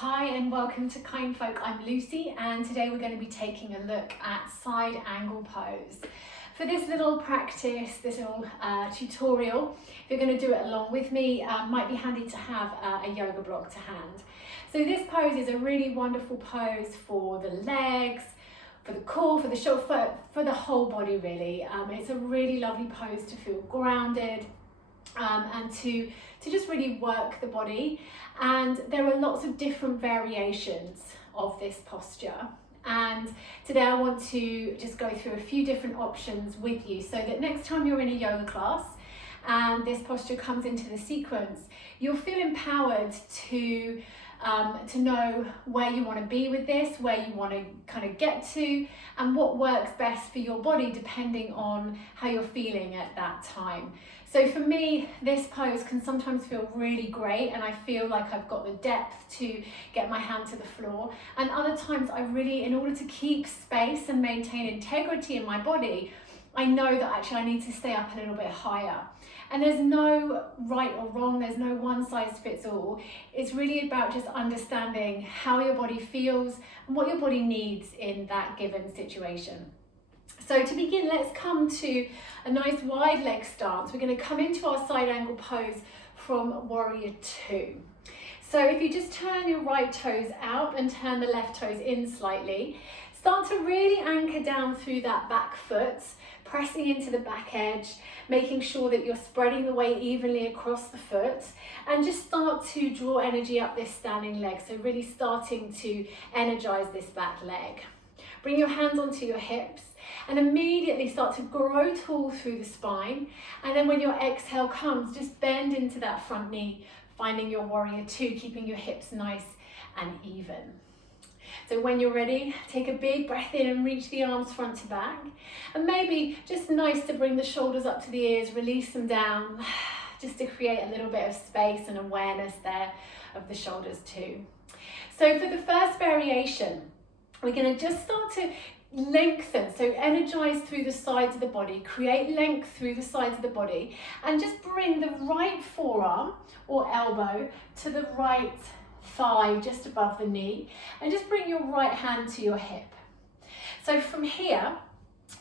Hi and welcome to Kindfolk. I'm Lucy and today we're going to be taking a look at side angle pose. For this little practice, this little tutorial, if you're going to do it along with me, might be handy to have a yoga block to hand. So this pose is a really wonderful pose for the legs, for the core, for the shoulder, for the whole body really. It's a really lovely pose to feel grounded and to just really work the body. And there are lots of different variations of this posture. And today I want to just go through a few different options with you so that next time you're in a yoga class and this posture comes into the sequence, you'll feel empowered to know where you want to be with this, where you want to kind of get to, and what works best for your body depending on how you're feeling at that time. So for me, this pose can sometimes feel really great and I feel like I've got the depth to get my hand to the floor. And other times I really, in order to keep space and maintain integrity in my body, I know that actually I need to stay up a little bit higher. And there's no right or wrong, there's no one size fits all. It's really about just understanding how your body feels and what your body needs in that given situation. So to begin, let's come to a nice wide leg stance. We're going to come into our side angle pose from Warrior Two. So if you just turn your right toes out and turn the left toes in slightly, start to really anchor down through that back foot, pressing into the back edge, making sure that you're spreading the weight evenly across the foot, and just start to draw energy up this standing leg. So really starting to energize this back leg. Bring your hands onto your hips and immediately start to grow tall through the spine. And then when your exhale comes, just bend into that front knee, finding your Warrior Two, keeping your hips nice and even. So when you're ready, take a big breath in and reach the arms front to back. And maybe just nice to bring the shoulders up to the ears, release them down, just to create a little bit of space and awareness there of the shoulders too. So for the first variation, we're going to just start to lengthen, so energize through the sides of the body, create length through the sides of the body, and just bring the right forearm or elbow to the right thigh just above the knee, and just bring your right hand to your hip. So from here,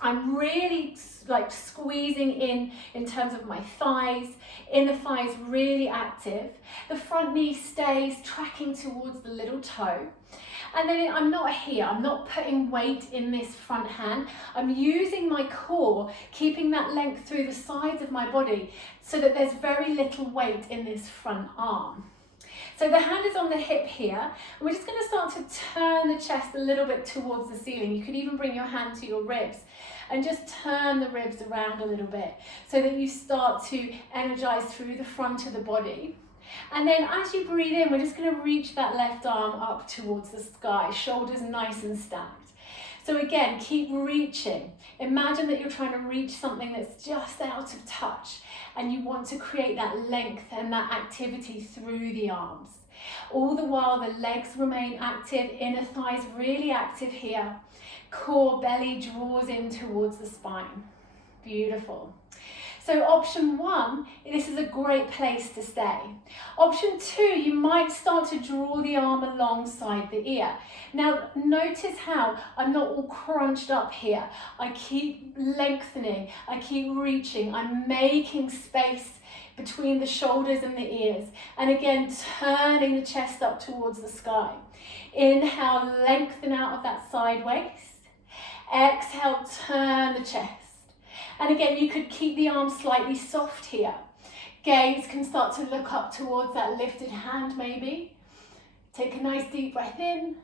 I'm really like squeezing in terms of my thighs, inner thighs really active. The front knee stays tracking towards the little toe. And then I'm not here, I'm not putting weight in this front hand. I'm using my core, keeping that length through the sides of my body so that there's very little weight in this front arm. So the hand is on the hip here, and we're just going to start to turn the chest a little bit towards the ceiling. You could even bring your hand to your ribs and just turn the ribs around a little bit so that you start to energize through the front of the body. And then as you breathe in, we're just going to reach that left arm up towards the sky, shoulders nice and stacked. So again, keep reaching. Imagine that you're trying to reach something that's just out of touch and you want to create that length and that activity through the arms. All the while the legs remain active, inner thighs really active here. Core, belly draws in towards the spine. Beautiful. So option one, this is a great place to stay. Option two, you might start to draw the arm alongside the ear. Now notice how I'm not all crunched up here. I keep lengthening, I keep reaching, I'm making space between the shoulders and the ears. And again, turning the chest up towards the sky. Inhale, lengthen out of that side waist. Exhale, turn the chest. And again, you could keep the arms slightly soft here. Gaze can start to look up towards that lifted hand maybe. Take a nice deep breath in.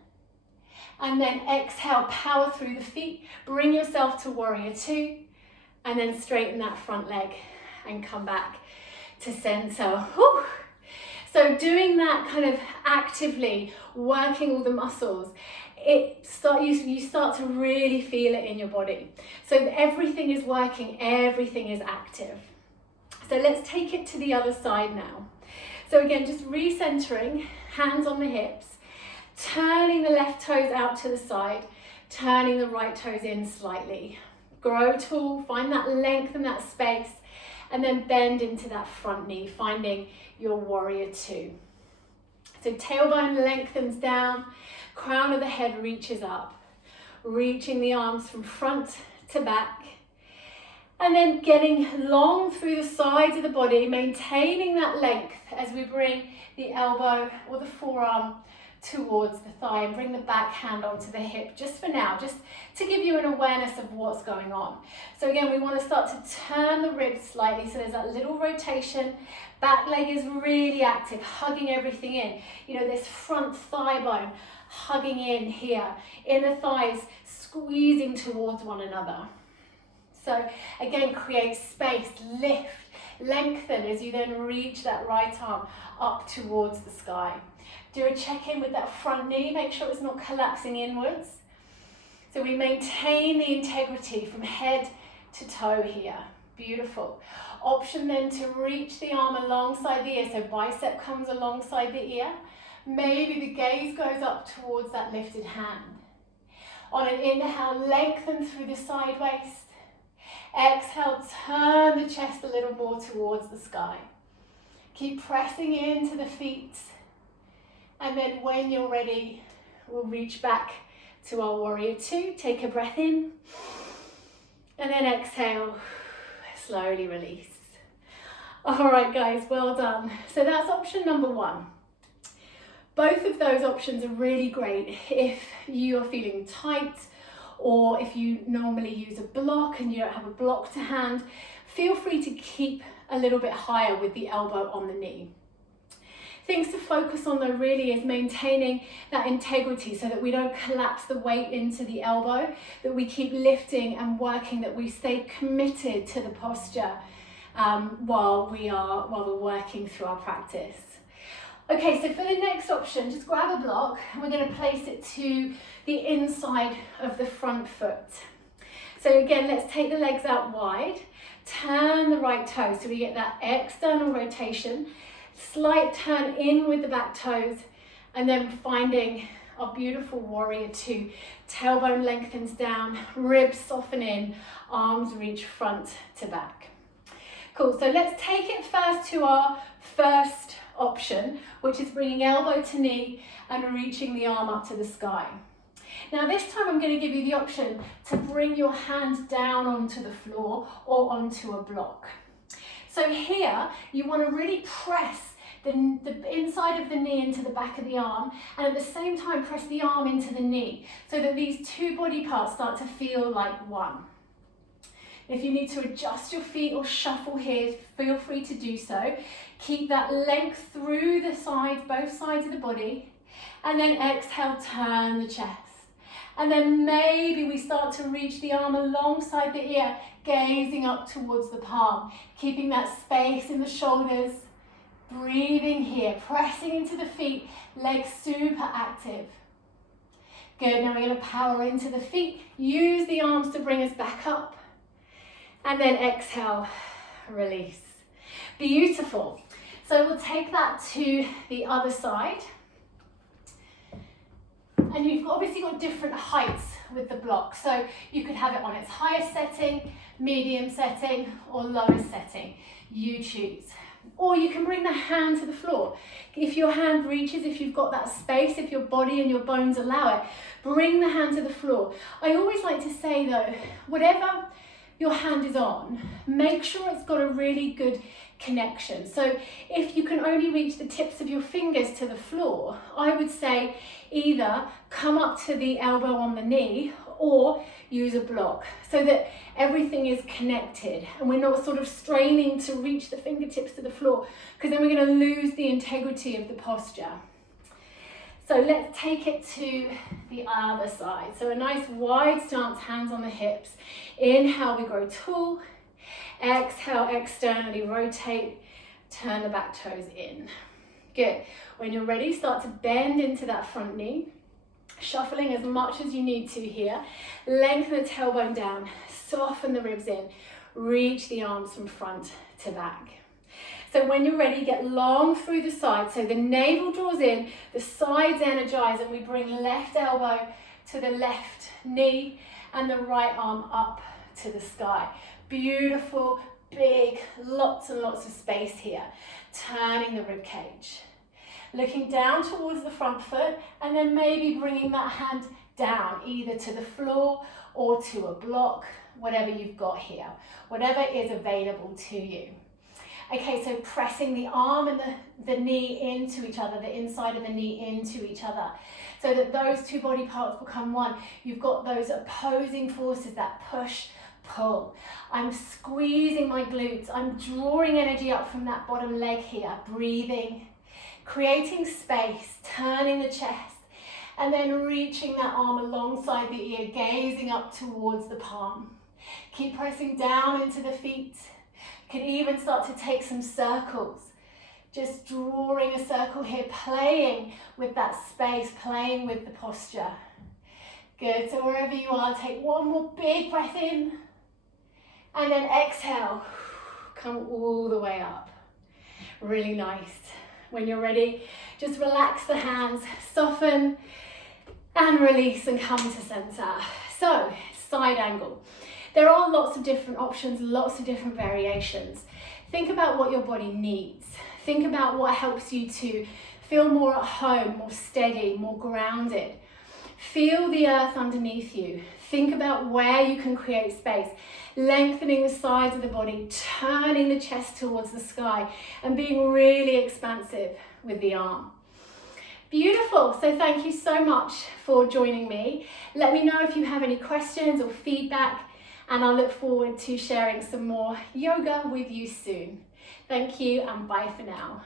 And then exhale, power through the feet. Bring yourself to Warrior Two. And then straighten that front leg and come back to center. Whew. So doing that kind of actively, working all the muscles, you start to really feel it in your body. So everything is working, everything is active. So let's take it to the other side now. So again, just recentering, hands on the hips, turning the left toes out to the side, turning the right toes in slightly. Grow tall, find that length and that space, and then bend into that front knee, finding your Warrior Two. So tailbone lengthens down, crown of the head reaches up, reaching the arms from front to back, and then getting long through the sides of the body, maintaining that length as we bring the elbow or the forearm towards the thigh and bring the back hand onto the hip just for now, just to give you an awareness of what's going on. So again, we want to start to turn the ribs slightly, so there's that little rotation. Back leg is really active, hugging everything in. You know, this front thigh bone hugging in here, inner thighs squeezing towards one another. So again, create space, lift, lengthen as you then reach that right arm up towards the sky. Do a check-in with that front knee, make sure it's not collapsing inwards. So we maintain the integrity from head to toe here. Beautiful. Option then to reach the arm alongside the ear, so bicep comes alongside the ear. Maybe the gaze goes up towards that lifted hand. On an inhale, lengthen through the side waist. Exhale, turn the chest a little more towards the sky. Keep pressing into the feet. And then when you're ready, we'll reach back to our warrior two. Take a breath in. And then exhale, slowly release. All right, guys, well done. So that's option number one. Both of those options are really great if you are feeling tight, or if you normally use a block and you don't have a block to hand. Feel free to keep a little bit higher with the elbow on the knee. Things to focus on though really is maintaining that integrity so that we don't collapse the weight into the elbow, that we keep lifting and working, that we stay committed to the posture while we're working through our practice. Okay, so for the next option, just grab a block and we're going to place it to the inside of the front foot. So again, let's take the legs out wide, turn the right toe so we get that external rotation, slight turn in with the back toes, and then finding our beautiful warrior two. Tailbone lengthens down, ribs soften in, arms reach front to back. Cool, so let's take it first to our first option, which is bringing elbow to knee and reaching the arm up to the sky. Now this time I'm going to give you the option to bring your hand down onto the floor or onto a block. So here you want to really press the inside of the knee into the back of the arm, and at the same time press the arm into the knee so that these two body parts start to feel like one. If you need to adjust your feet or shuffle here, feel free to do so. Keep that length through the sides, both sides of the body, and then exhale, turn the chest. And then maybe we start to reach the arm alongside the ear, gazing up towards the palm, keeping that space in the shoulders, breathing here, pressing into the feet, legs super active. Good, now we're going to power into the feet, use the arms to bring us back up, and then exhale, release. Beautiful. So we'll take that to the other side. And you've obviously got different heights with the block. So you could have it on its highest setting, medium setting, or lowest setting. You choose. Or you can bring the hand to the floor. If your hand reaches, if you've got that space, if your body and your bones allow it, bring the hand to the floor. I always like to say though, whatever your hand is on, make sure it's got a really good connection. So if you can only reach the tips of your fingers to the floor, I would say either come up to the elbow on the knee or use a block so that everything is connected and we're not sort of straining to reach the fingertips to the floor, because then we're going to lose the integrity of the posture. So let's take it to the other side. So a nice wide stance, hands on the hips. Inhale, we grow tall. Exhale, externally rotate, turn the back toes in. Good. When you're ready, start to bend into that front knee, shuffling as much as you need to here. Lengthen the tailbone down, soften the ribs in, reach the arms from front to back. So when you're ready, get long through the sides. So the navel draws in, the sides energize, and we bring left elbow to the left knee and the right arm up to the sky. Beautiful, big, lots and lots of space here. Turning the rib cage. Looking down towards the front foot and then maybe bringing that hand down either to the floor or to a block, whatever you've got here, whatever is available to you. Okay, so pressing the arm and the knee into each other, the inside of the knee into each other, so that those two body parts become one. You've got those opposing forces, that push, pull. I'm squeezing my glutes. I'm drawing energy up from that bottom leg here, breathing, creating space, turning the chest, and then reaching that arm alongside the ear, gazing up towards the palm. Keep pressing down into the feet. You can even start to take some circles. Just drawing a circle here, playing with that space, playing with the posture. Good, so wherever you are, take one more big breath in. And then exhale, come all the way up. Really nice. When you're ready, just relax the hands, soften and release and come to center. So, side angle. There are lots of different options, lots of different variations. Think about what your body needs. Think about what helps you to feel more at home, more steady, more grounded. Feel the earth underneath you. Think about where you can create space, lengthening the sides of the body, turning the chest towards the sky, and being really expansive with the arm. Beautiful, so thank you so much for joining me. Let me know if you have any questions or feedback, and I look forward to sharing some more yoga with you soon. Thank you and bye for now.